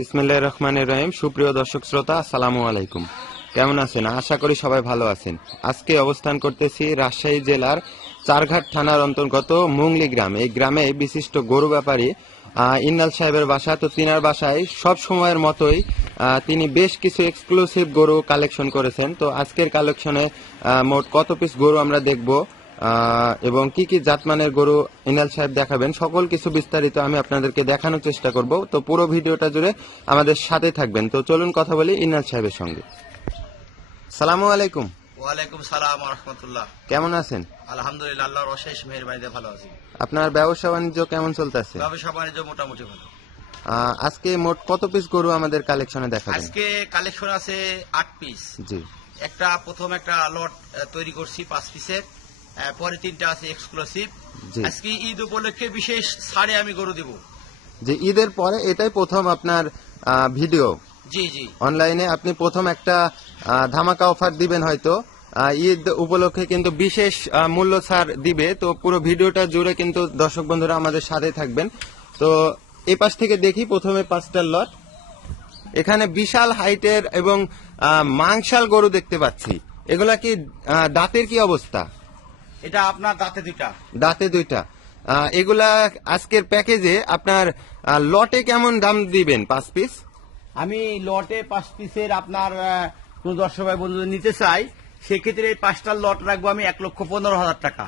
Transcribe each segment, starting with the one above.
বিসমিল্লাহ রহমানের রহিম। সুপ্রিয় দর্শক শ্রোতা, আসসালামু আলাইকুম। কেমন আছেন? আশা করি সবাই ভালো আছেন। আজকে অবস্থান করতেছি রাজশাহী জেলার চারঘাট থানার অন্তর্গত মুংলি গ্রাম। এই গ্রামে বিশিষ্ট গরু ব্যাপারী ইন্নাল সাহেবের বাসা। তো তিনার বাসায় সব সময়ের মতোই তিনি বেশ কিছু এক্সক্লুসিভ গরু কালেকশন করেছেন। তো আজকের কালেকশনে মোট কত পিস গরু আমরা দেখব? এবং কি কি জাতমানের গরু ইনাল সাহেব দেখাবেন সকল কিছু বিস্তারিত আমি আপনাদেরকে দেখানোর চেষ্টা করব। তো পুরো ভিডিওটা জুড়ে আমাদের সাথে থাকবেন। তো চলুন কথা বলি ইনাল সাহেবের সঙ্গে। সালামু আলাইকুম। ওয়ালাইকুম সালাম রহমতুল্লাহ। কেমন আছেন? আলহামদুলিল্লাহ আল্লাহর অশেষ মেহরবানিতে ভালো আছি। আপনার ব্যবসা বাণিজ্য কেমন চলতেছে? ব্যবসা বাণিজ্য মোটামুটি ভালো। আজকে মোট কত পিস গরু আমাদের কালেকশনে দেখাবেন আজকে কালেকশন আছে আট পিস জি। একটা প্রথম একটা লট তৈরি করছি পাঁচ পিসের পরে তিনটা আছে এক্সক্লুসিভ আজকে ঈদ উপলক্ষে বিশেষ ছাড়ে আমি গরু দেব। যে ঈদের পরে এটাই প্রথম আপনার ভিডিও। জি জি। অনলাইনে আপনি প্রথম একটা ধামাকা অফার দিবেন হয়তো। ঈদ উপলক্ষে কিন্তু বিশেষ মূল্য ছাড় দিবে। তো পুরো ভিডিওটা জুড়ে কিন্তু দর্শক বন্ধুরা আমাদের সাথে থাকবেন। তো এই পাশ থেকে দেখি প্রথমে পাঁচটার লট এখানে বিশাল হাইটের এবং মাংসাল গরু দেখতে পাচ্ছি। এগুলা কি দাঁতের কি অবস্থা? এটা আপনার দাঁতে দুইটা। দাঁতে দুইটা। এগুলা আজকের প্যাকেজে আপনার লটে কেমন দাম দিবেন পাঁচ পিস? আমি লটে পাঁচ পিসের আপনার কোন দর্শক ভাই বন্ধু নিতে চাই সেক্ষেত্রে এই পাঁচটা লট রাখব আমি এক লক্ষ পনেরো হাজার টাকা।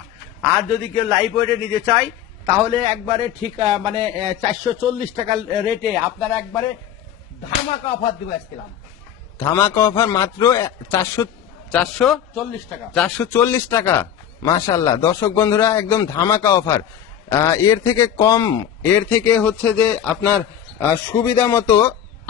আর যদি কেউ লাইভ ওয়েটে নিতে চাই তাহলে একবারে ঠিক মানে চারশো চল্লিশ টাকা রেটে আপনারা একবারে ধামাকা অফার দিব আসছিলাম ধামাকা অফার মাত্র চারশো চারশো? চল্লিশ টাকা। চারশো চল্লিশ টাকা। মাশাল্লাহ দর্শক বন্ধুরা, একদম ধামাকা অফার। এর থেকে কম, এর থেকে হচ্ছে যে আপনার সুবিধা মতো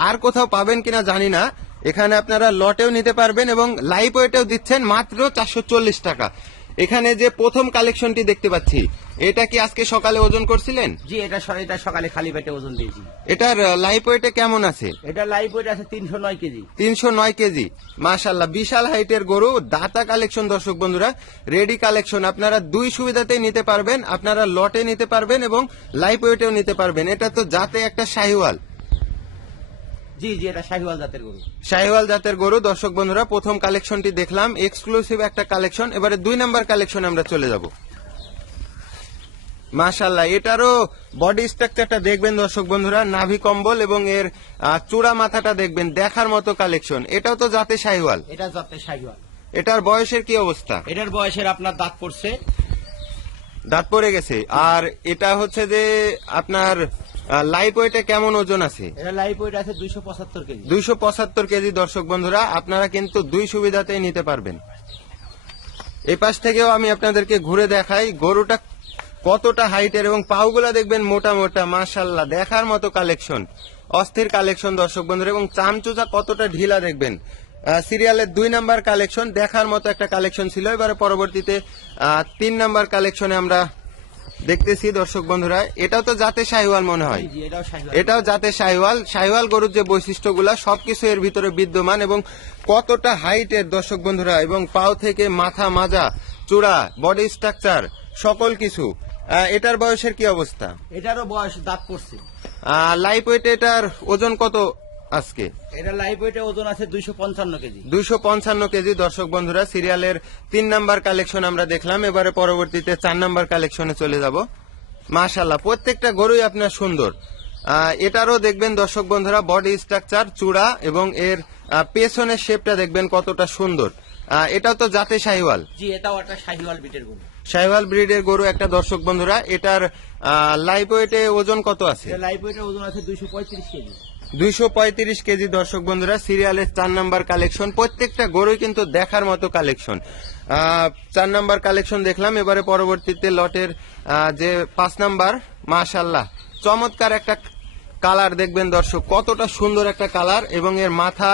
আর কোথাও পাবেন কিনা জানি না। এখানে আপনারা লটেও নিতে পারবেন এবং লাইভ ওয়েটেও দিচ্ছেন মাত্র চারশো চল্লিশ টাকা। এখানে যে প্রথম কালেকশনটি দেখতে পাচ্ছি এটা কি আজকে সকালে ওজন করছিলেন? জি এটা এটা সকালে খালি পেটে ওজন দিয়েছি। এটার লাইভ ওয়েটে কেমন আছে? এটা লাইভ ওয়েট আছে তিনশো নয় কেজি। তিনশো নয় কেজি। মাশাল্লাহ বিশাল হাইটের গরু দাতা কালেকশন দর্শক বন্ধুরা রেডি কালেকশন আপনারা দুই সুবিধাতেই নিতে পারবেন আপনারা লটে নিতে পারবেন এবং লাইভ ওয়েটেও নিতে পারবেন। এটা তো জাতে একটা শাহিওয়াল। জি জি এটা শাহিওয়াল জাতের গরু। শাহিওয়াল জাতের গরু। দর্শক বন্ধুরা প্রথম কালেকশনটি দেখলাম। এক্সক্লুসিভ একটা কালেকশন। এবারে দুই নাম্বার কালেকশন আমরা চলে যাব। মাশাল্লাহ এটারও বডি স্ট্রাকচারটা দেখবেন দর্শক বন্ধুরা নাভি কম্বল এবং এর চূড়া মাথাটা দেখবেন দেখার মতো কালেকশন। এটাও তো জাতে শাহিওয়াল। এটা জাতের শাহিওয়াল। এটার বয়সের কি অবস্থা? এটার বয়সের আপনার দাঁত পড়ছে। দাঁত পড়ে গেছে। আর এটা হচ্ছে যে আপনার লাইফ ওয়েটে কেমন ওজন আছে? এটা লাইভ ওয়েট আছে দুইশো পঁচাত্তর কেজি। দুইশো পঁচাত্তর কেজি দর্শক বন্ধুরা আপনারা কিন্তু দুই সুবিধাতেই নিতে পারবেন। এই পাশ থেকেও আমি আপনাদেরকে ঘুরে দেখাই গরুটা কতটা হাইটের এবং পাউগুলা দেখবেন মোটা মোটা মাশাল্লাহ দেখার মতো কালেকশন অস্থির কালেকশন দর্শক বন্ধুরা এবং চামচুচা কতটা ঢিলা দেখবেন। সিরিয়ালের দুই নাম্বার কালেকশন দেখার মতো একটা কালেকশন ছিল। এবারে পরবর্তীতে তিন নাম্বার কালেকশনে আমরা দেখতেছি দর্শক বন্ধুরা এটাও তো জাতে শাহিওয়াল মনে হয়। এটাও শাহিওয়াল। এটাও জাতে শাহিওয়াল। শাহিওয়াল গরুর যে বৈশিষ্ট্যগুলা সবকিছু এর ভিতরে বিদ্যমান এবং কতটা হাইটের দর্শক বন্ধুরা এবং পাও থেকে মাথা মাজা চূড়া বডি স্ট্রাকচার সকল কিছু। এটার বয়সের কি অবস্থা? এটারও বয়স দাঁত পড়ছে লাইফ ওয়েট এটার ওজন কত? আজকে। এটা লাইভ ওয়েটে ওজন আছে দুইশো পঞ্চান্ন কেজি। দুইশো পঞ্চান্ন কেজি দর্শক বন্ধুরা সিরিয়ালের তিন নাম্বার কালেকশন আমরা দেখলাম। এবারে পরবর্তীতে চার নাম্বার কালেকশনে চলে যাব। মাশাল্লাহ প্রত্যেকটা গরুই আপনার সুন্দর। এটারও দেখবেন দর্শক বন্ধুরা বডি স্ট্রাকচার চূড়া এবং এর পেছনের শেপটা দেখবেন কতটা সুন্দর। এটাও তো জাতে শাহিওয়াল। জি এটাও একটা শাহিওয়াল বিটের গরু। শাহিওয়াল ব্রিডের গরু একটা দর্শক বন্ধুরা এটার লাইভ ওয়েটে ওজন কত আছে? লাইভ ওয়েটে ওজন আছে দুইশো পঁয়ত্রিশ কেজি। দুইশো পঁয়ত্রিশ কেজি দর্শক বন্ধুরা সিরিয়ালের চার নাম্বার কালেকশন প্রত্যেকটা গরুই কিন্তু দেখার মতো কালেকশন। চার নাম্বার কালেকশন দেখলাম এবারে পরবর্তীতে লটের যে পাঁচ নাম্বার মাশাল্লাহ চমৎকার একটা কালার দেখবেন দর্শক কতটা সুন্দর একটা কালার এবং এর মাথা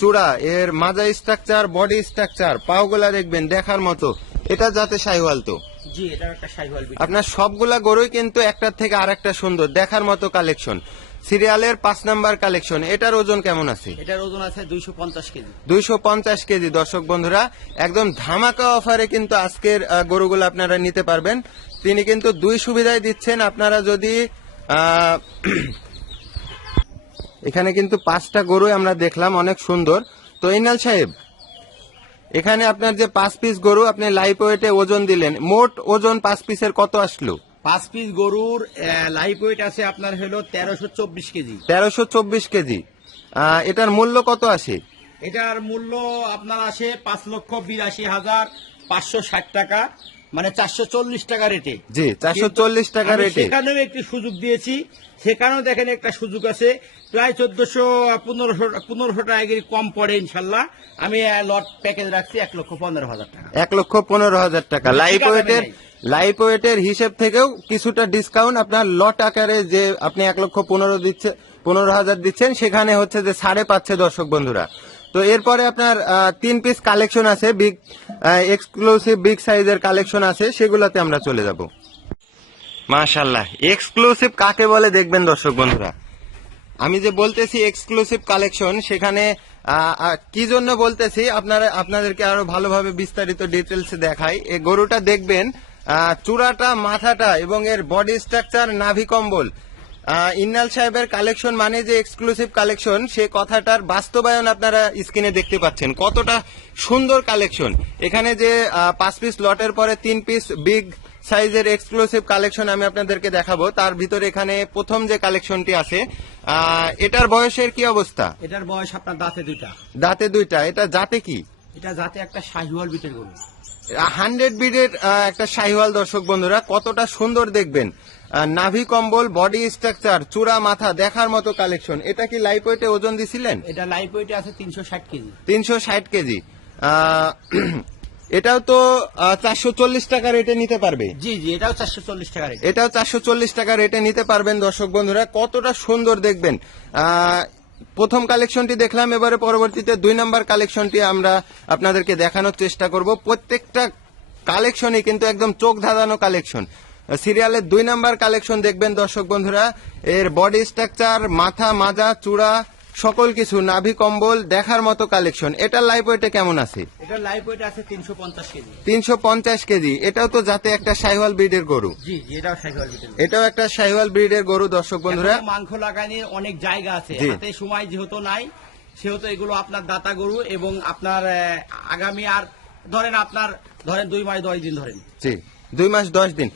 চূড়া এর মাজা স্ট্রাকচার বডি স্ট্রাকচার পাওগুলা দেখবেন দেখার মতো। এটা যাতে সাইওয়াল তো? আপনার সবগুলা গরুই কিন্তু একটার থেকে আরেকটা সুন্দর দেখার মতো কালেকশন। সিরিয়ালের পাঁচ নাম্বার কালেকশন এটার ওজন কেমন আছে? এটার ওজন আছে দুইশো পঞ্চাশ কেজি। দুইশো পঞ্চাশ কেজি দর্শক বন্ধুরা। একদম ধামাকা অফারে কিন্তু আজকের গরুগুলো আপনারা নিতে পারবেন। তিনি কিন্তু দুই সুবিধায় দিচ্ছেন। আপনারা যদি এখানে কিন্তু পাঁচটা গরুই আমরা দেখলাম অনেক সুন্দর। তো ইনাল সাহেব এখানে আপনার যে পাঁচ পিস গরু আপনি লাইভ ওয়েটে ওজন দিলেন। মোট ওজন পাঁচ পিসের কত আসলো? পাঁচ পিস গরুর লাইফ ওয়েট আছে আপনার হলো তেরোশো চব্বিশ কেজি। তেরোশো চব্বিশ কেজি। এটার মূল্য কত আছে এটার মূল্য আপনার আসে পাঁচ লক্ষ বিরাশি হাজার পাঁচশো ষাট টাকা। মানে চারশো চল্লিশ টাকা রেটে জি চারশো চল্লিশ টাকা রেটে সেখানেও একটি সুযোগ দিয়েছি সেখানেও দেখেন একটা সুযোগ আছে প্রায় চোদ্দশো পনেরোশো পনেরোশো টাকা কম পড়ে ইনশাল্লাহ। আমি লট প্যাকেজ রাখছি এক লক্ষ পনেরো হাজার টাকা। এক লক্ষ পনেরো হাজার টাকা। লাইভ টাকা ওয়েটের লাইফ ওয়েটের হিসেব থেকেও কিছুটা ডিসকাউন্ট আপনার লট আকারে যে আপনি এক লক্ষ পনেরো দিচ্ছে পনেরো হাজার দিচ্ছেন সেখানে হচ্ছে যে সাড়ে পাচ্ছে দর্শক বন্ধুরা। তো এরপরে আপনার তিন পিস কালেকশন আছে বিগ এক্সক্লুসিভ বিগ সাইজের কালেকশন আছে, সেগুলোতে আমরা চলে যাব। মাশাল্লাহ এক্সক্লুসিভ কাকে বলে দেখবেন দর্শক বন্ধুরা? আমি যে বলতেছি এক্সক্লুসিভ কালেকশন সেখানে কি জন্য বলতেছি, আপনারা, আপনাদেরকে আরও ভালোভাবে বিস্তারিত ডিটেলস দেখাই। এই গরুটা দেখবেন চূড়াটা, মাথাটা এবং এর বডি স্ট্রাকচার নাভি কম্বল। ইন্নাল সাহেবের কালেকশন মানে যে এক্সক্লুসিভ কালেকশন সে কথাটার বাস্তবায়ন আপনারা স্ক্রিনে দেখতে পাচ্ছেন। কতটা সুন্দর কালেকশন। এখানে যে পাঁচ পিস লটের পরে তিন পিস বিগ সাইজের এক্সক্লুসিভ কালেকশন আমি আপনাদেরকে দেখাবো। তার ভিতরে এখানে প্রথম যে কালেকশনটি আছে এটার বয়সের কি অবস্থা? এটার বয়স আপনার দাঁতে দুইটা। দাঁতে দুইটা। এটা জাতে কি? এটা যাতে একটা শাহিওয়াল বিটের গরু। হান্ড্রেড বিডের একটা শাহিওয়াল দর্শক বন্ধুরা কতটা সুন্দর দেখবেন। নাভি কম্বল বডি স্ট্রাকচার চূড়া মাথা দেখার মতো কালেকশন এটা কি লাইফ ওয়েটে ওজন দিছিলেন? এটা লাইফ ওয়েটে আছে তিনশো ষাট কেজি। তিনশো ষাট কেজি। এটাও তো চারশো চল্লিশ টাকা রেটে নিতে পারবে। জি জি এটাও চারশো চল্লিশ টাকা রেট এটাও চারশো চল্লিশ টাকা রেটে নিতে পারবেন দর্শক বন্ধুরা। কতটা সুন্দর দেখবেন। প্রথম কালেকশনটি দেখলাম এবারে পরবর্তীতে দুই নাম্বার কালেকশনটি আমরা আপনাদেরকে দেখানোর চেষ্টা করব। প্রত্যেকটা কালেকশনই কিন্তু একদম চোখ ধাঁধানো কালেকশন সিরিয়ালের দুই নাম্বার কালেকশন দেখবেন দর্শক বন্ধুরা। এর বডি স্ট্রাকচার মাথা মাজা চূড়া সকল কিছু নাভি কম্বল দেখার মতো কালেকশন। এটা লাইফ ওয়েটে কেমন আছে? এটা লাইফ ওয়েটে আছে তিনশো পঞ্চাশ কেজি। তিনশো পঞ্চাশ কেজি। এটাও তো যাতে একটা সাইওয়াল ব্রিডের গরু। জি এটাও শাহিওয়াল বিটের গরু। এটাও একটা সাইওয়াল ব্রিডের গরু দর্শক বন্ধুরা। মাংস লাগানোর অনেক জায়গা আছে। হাতে সময় যেহেতু নাই সেহেতু এগুলো আপনার দাতা গরু এবং আপনার আগামী আর ধরেন আপনার ধরেন দুই মাস দশ দিন ধরেন। জি। দুই মাস দশ দিন।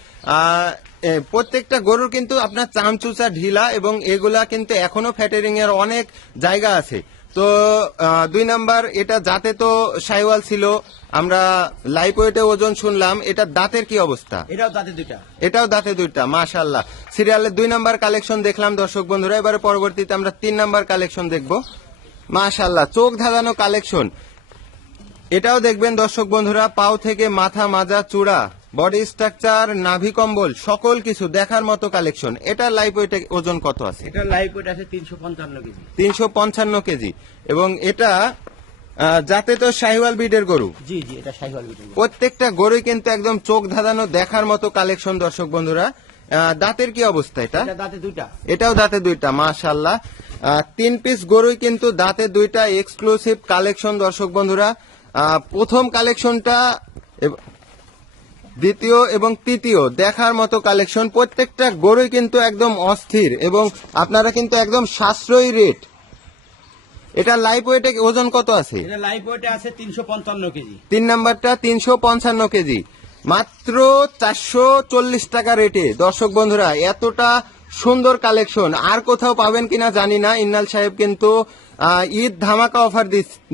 প্রত্যেকটা গরুর কিন্তু আপনার চামচুচা ঢিলা এবং এগুলা কিন্তু এখনও ফ্যাটারিং এর অনেক জায়গা আছে। তো দুই নাম্বার এটা যাতে তো সাইওয়াল ছিল আমরা লাইফ ওয়েটে ওজন শুনলাম এটা দাঁতের কি অবস্থা? এটাও দাঁতে দুইটা। এটাও দাঁতে দুইটা মাশাল্লাহ সিরিয়ালের দুই নাম্বার কালেকশন দেখলাম দর্শক বন্ধুরা এবারে পরবর্তীতে আমরা তিন নাম্বার কালেকশন দেখব। মাশাল্লাহ চোখ ধাঁধানো কালেকশন। এটাও দেখবেন দর্শক বন্ধুরা পাও থেকে মাথা মাজা চূড়া। বডি স্ট্রাকচার নাভি কম্বল সকল কিছু দেখার মতো কালেকশন এটা লাইফ ওয়েটে ওজন কত আছে? এটা লাইফ ওয়েট আছে তিনশো পঞ্চান্ন কেজি। তিনশো পঞ্চান্ন কেজি। এবং এটা যাতে তো শাহিওয়াল বিডের গরু। জি জি এটা শাহিওয়াল গরু। প্রত্যেকটা গরুই কিন্তু একদম চোখ ধাঁধানো দেখার মতো কালেকশন দর্শক বন্ধুরা। দাঁতের কি অবস্থা এটা? দাঁতে দুইটা। এটাও দাঁতে দুইটা মাশাল্লাহ তিন পিস গরুই কিন্তু দাঁতে দুইটা এক্সক্লুসিভ কালেকশন দর্শক বন্ধুরা। প্রথম কালেকশনটা দ্বিতীয় এবং তৃতীয় দেখার মতো কালেকশন প্রত্যেকটা গরুই কিন্তু একদম অস্থির এবং আপনারা কিন্তু একদম সাশ্রয়ী রেট এটা লাইফ ওয়েটে ওজন কত আছে? এটা লাইফ ওয়েটে আছে তিনশো পঞ্চান্ন কেজি। তিন নাম্বারটা তিনশো পঞ্চান্ন কেজি। মাত্র চারশো চল্লিশ টাকা রেটে দর্শক বন্ধুরা এতটা সুন্দর কালেকশন আর কোথাও পাবেন কিনা জানি না। ইন্নাল সাহেব কিন্তু ঈদ ধামাকা অফার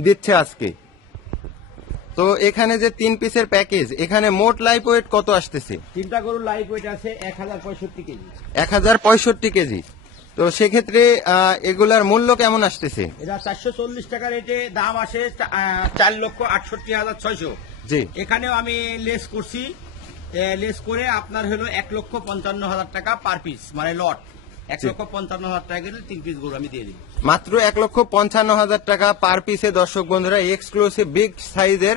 দিচ্ছে আজকে। তো এখানে যে তিন পিসের প্যাকেজ এখানে মোট লাইফ ওয়েট কত আসতেছে? তিনটা গরুর লাইফ ওয়েট আছে এক হাজার পঁয়ষট্টি কেজি। এক হাজার পঁয়ষট্টি কেজি। তো সেক্ষেত্রে এগুলার মূল্য কেমন আসতেছে? এটা চারশো চল্লিশ টাকা রেটে দাম আসে চার লক্ষ আটষট্টি হাজার ছয়শো। জি। এখানেও আমি লেস করছি। লেস করে আপনার হলো এক লক্ষ পঞ্চান্ন হাজার টাকা পার পিস মানে লট এক লক্ষ পঞ্চান্ন হাজার টাকা তিন পিস গরু আমি দিয়ে দিই মাত্র এক লক্ষ পঞ্চান্ন হাজার টাকা পার পিসে দর্শক বন্ধুরা এক্সক্লুসিভ বিগ সাইজের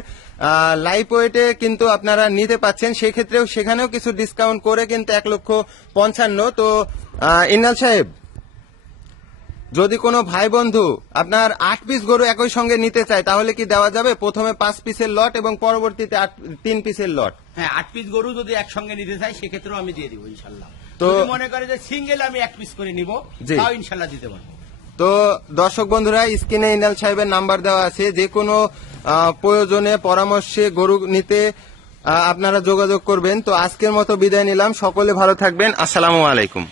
লাইফ ওয়েটে কিন্তু আপনারা নিতে পাচ্ছেন। সেক্ষেত্রেও সেখানেও কিছু ডিসকাউন্ট করে কিন্তু এক লক্ষ পঞ্চান্ন। তো আহ, ইন্নাল সাহেব যদি কোনো ভাই বন্ধু আপনার আট পিস গরু একই সঙ্গে নিতে চায় তাহলে কি দেওয়া যাবে? প্রথমে পাঁচ পিসের লট এবং পরবর্তীতে তিন পিসের লট হ্যাঁ আট পিস গরু যদি একসঙ্গে নিতে চাই সেক্ষেত্রেও আমি দিয়ে দিব ইনশাল্লাহ। তো- তো মনে করে যে সিঙ্গেল আমি এক পিস করে নিব তাও ইনশাল্লাহ দিতে পারব। তো দর্শক বন্ধুরা, স্ক্রিনে ইনাল সাহেবের নাম্বার দেওয়া আছে। যে কোনো প্রয়োজনে পরামর্শে গরু নিতে আপনারা যোগাযোগ করবেন। তো আজকের মতো বিদায় নিলাম। সকলে ভালো থাকবেন। আসসালামু আলাইকুম।